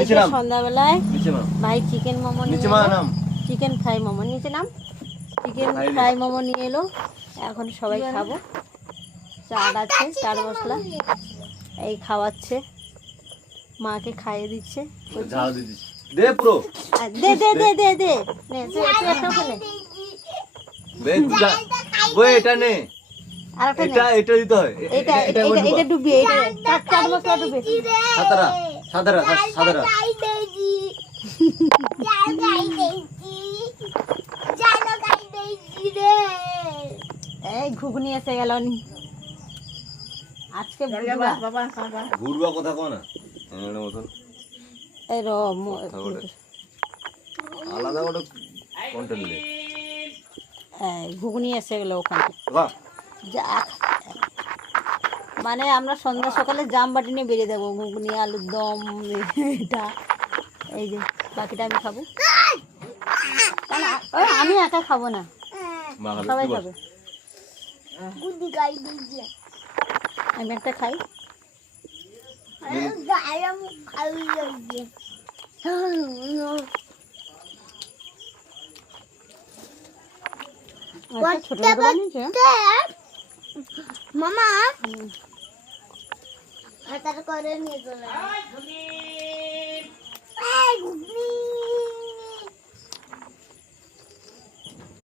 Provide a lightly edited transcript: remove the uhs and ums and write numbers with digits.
এই যে সন্ধ্যাবেলায় ভাই চিকেন মোমো নিয়ে এলো, চিকেন ফ্রাই মোমো নিচে নাম, চিকেন ফ্রাই মোমো নিয়ে এলো। এখন সবাই খাবো। চাট আছে, চাট মশলা এই খাওয়াচ্ছে, মাকে খাইয়ে দিচ্ছে। দে পুরো দে দে দে দে দে নে তুই একটা খেলে এটা নে, আর একটা এটা এটা দিতে হয়, এটা এটা এটা ডুবি, এটা চাট মশলা ডুবি সাদারা সাদারা সাদারা এই ঘুগনি এসে গেল নি আজকে ঘুরবা কথা কো না মতন এই র আলাদা ওটা কন্টেন্ট দে। এই ঘুগনি এসে গেল ওখানে। মানে আমরা সন্ধ্যা সকালে জাম বাটি নিয়ে বেরিয়ে দেবো, ঘুগনি আলুর দম এটা, এই যে বাকিটা আমি খাবো। আমি একা খাবো না, সবাই খাবে। আমি একটা খাই। ছোট মামা করে নিয়ে চলে